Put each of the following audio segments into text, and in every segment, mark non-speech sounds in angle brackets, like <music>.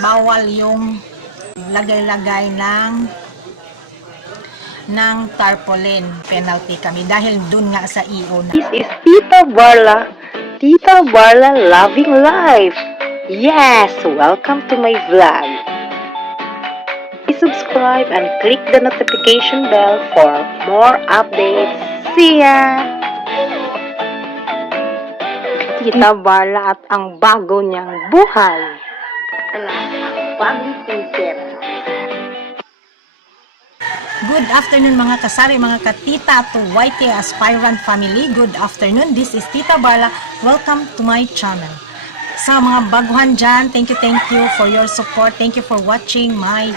bawal yung lagay-lagay ng ng tarpaulin penalty kami dahil dun nga sa EO na This is Tita Barla. Tita Barla Loving Life. Yes, welcome to my vlog. Please subscribe and click the notification bell for more updates. See ya! Tita Barla at ang bago niyang buhay. Teacher. Good afternoon mga kasari, mga katita to YT Aspirant Family. Good afternoon. This is Tita Barla. Welcome to my channel. Sa mga baguhan dyan, thank you, thank you for your support. Thank you for watching my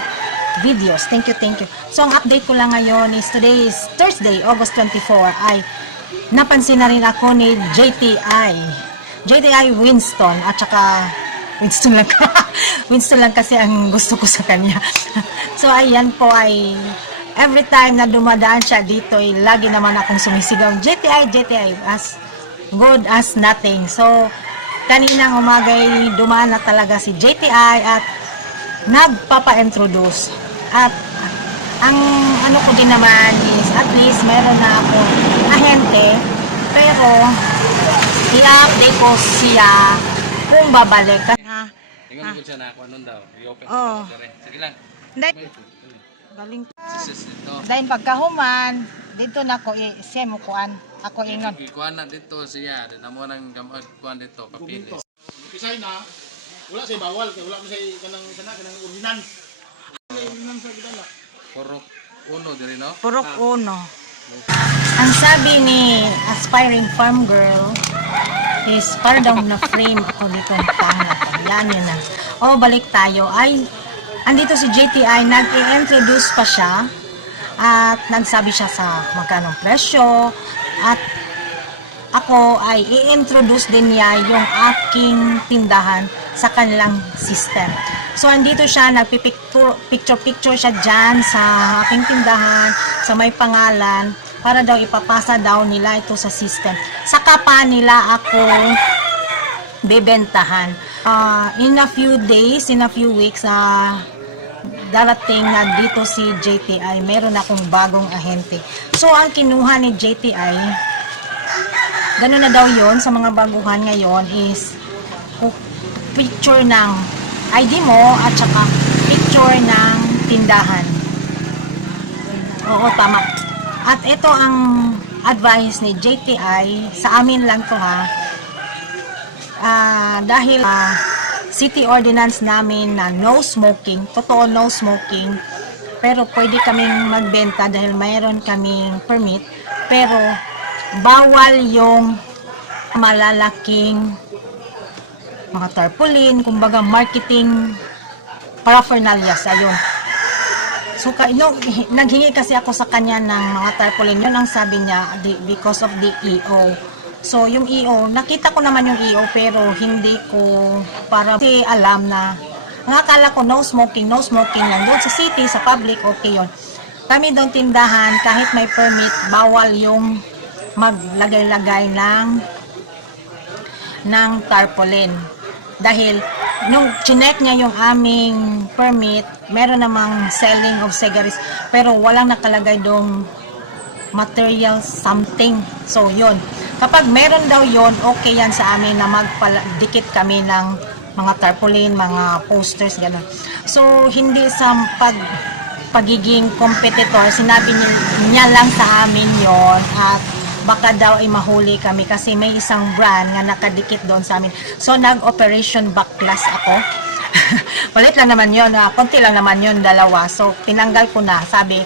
videos. Thank you, thank you. So, ang update ko lang ngayon is today is Thursday, August 24. Ay, napansin na rin ako ni JTI. JTI Winston at saka Winston lang. <laughs> Winston lang kasi ang gusto ko sa kanya. <laughs> so, ayan po ay every time na dumadaan siya dito, ay lagi naman akong sumisigaw, JTI, JTI, as good as nothing. So, kaninang umaga ay dumaan na talaga si JTI at nagpapa-introduce. At ang ano ko din naman is at least meron na ako ahente pero i-update ko siya kung babalik. Ingon ko siya na ako anong daw. I-open ko Oo. na dire. Sige lang. Dahil, galing Sis ito. dahil pagkahuman, dito na ko i-siya mo kuan. Ako ingon. Ikuan na dito siya. Din amo nang gamot kuan dito papilis. Pisay na, wala say bawal, kay wala mo say kanang kana kanang ordinance. Ordinance sa kita na. Purok uno diri no. Purok uno. Ang sabi ni aspiring farm girl is para daw na frame ako dito ang pangat. Yan yun na. O, balik tayo. Ay, andito si JTI, nag-i-introduce pa siya at nagsabi siya sa magkano presyo at ako ay i-introduce din niya yung aking tindahan sa kanilang system. So, andito siya, nagpipicture-picture siya dyan sa aking tindahan, sa may pangalan, para daw ipapasa daw nila ito sa system. Saka pa nila ako bebentahan. Ah, in a few days, in a few weeks, ah, darating na dito si JTI, meron akong bagong ahente. So, ang kinuha ni JTI, Ganun na daw yon sa mga baguhan ngayon is picture ng ID mo at saka picture ng tindahan. Oo, tama. At ito ang advice ni JTI, sa amin lang to ha, Ah, dahil ah, city ordinance namin na no smoking, totoo no smoking, pero pwede kaming magbenta dahil mayroon kaming permit, pero bawal yung malalaking mga tarpaulin, kumbaga marketing paraphernalia sa yun. So, no, naghingi kasi ako sa kanya ng mga tarpaulin. Yun ang sabi niya di, because of the EO. So, yung EO, nakita ko naman yung EO pero hindi ko para kasi alam na ang akala ko no smoking, no smoking lang. Doon sa city, sa public, okay yun. Kami doon tindahan, kahit may permit, bawal yung maglagay-lagay ng ng tarpaulin. Dahil nung chinek niya yung aming permit, meron namang selling of cigarettes, pero walang nakalagay dong material something. So, yun. Kapag meron daw yon okay yan sa amin na magdikit kami ng mga tarpaulin, mga posters, gano'n. So, hindi sa pag pagiging competitor, sinabi niya lang sa amin yon at baka daw ay mahuli kami kasi may isang brand nga nakadikit doon sa amin. So, nag-operation backlash ako. <laughs> Palit lang naman yon ah, konti lang naman yon dalawa. So, tinanggal ko na. Sabi,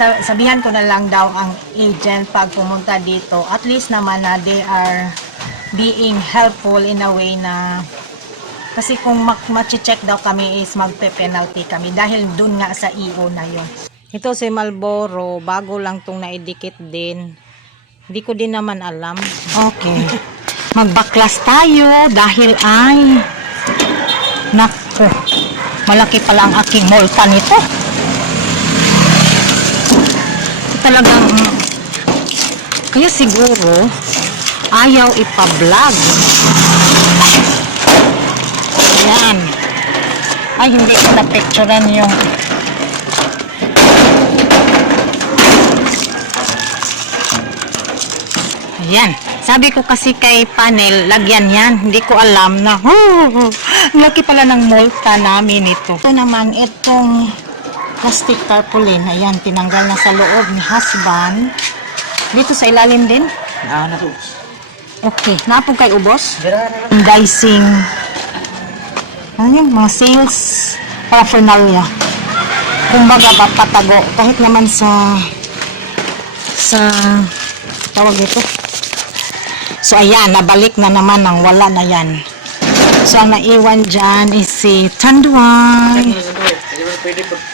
sa- sabihan ko na lang daw ang agent pag pumunta dito. At least naman na they are being helpful in a way na kasi kung mak- check daw kami is magpe-penalty kami dahil dun nga sa EO na yon. Ito si Malboro, bago lang tong naidikit din. Hindi ko din naman alam. Okay. Magbaklas tayo dahil ay Naku, malaki pala ang aking multa nito. Talagang kaya siguro ayaw ipa-vlog. Yan. Ay, hindi ko na-picturean yung Ayan. Sabi ko kasi kay panel, lagyan yan. Hindi ko alam na, oh, laki pala ng multa namin ito. Ito naman, itong plastic tarpaulin. Ayan, tinanggal na sa loob ni husband. Dito sa ilalim din. Ah, nato. Okay. Napog kay ubos. Dicing. Ano yun? Mga sales paraphernalia. Kumbaga, papatago. Kahit naman sa sa tawag ito. So, ayan, nabalik na naman ng wala na yan. So, ang naiwan dyan is si Tanduay.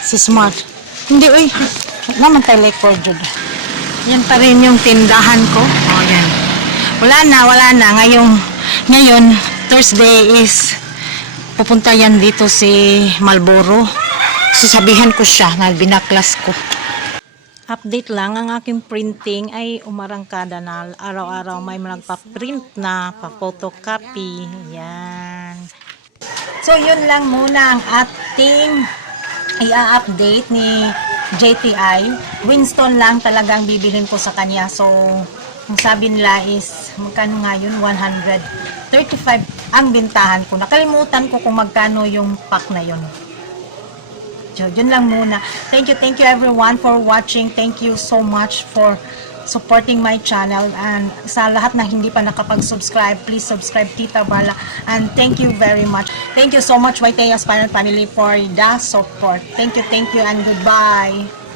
Si Smart. Hindi, uy. Naman tayo record yun. Yan pa rin yung tindahan ko. O, oh, yan. Wala na, wala na. Ngayong, ngayon, Thursday is pupunta yan dito si Malboro. Sasabihan ko siya na binaklas ko. Update lang, ang aking printing ay umarangkada na araw-araw may nagpa-print na, pa-photocopy. Yan. So, yun lang muna ang ating i-update ni JTI. Winston lang talagang bibilin ko sa kanya. So, ang sabi nila is, magkano nga yun? 135 ang bintahan ko. Nakalimutan ko kung magkano yung pack na yun. So, yun lang muna. Thank you, thank you everyone for watching. Thank you so much for supporting my channel and sa lahat na hindi pa nakapag-subscribe, please subscribe Tita Bala and thank you very much. Thank you so much Waiteyas Panel Family for the support. Thank you, thank you and goodbye.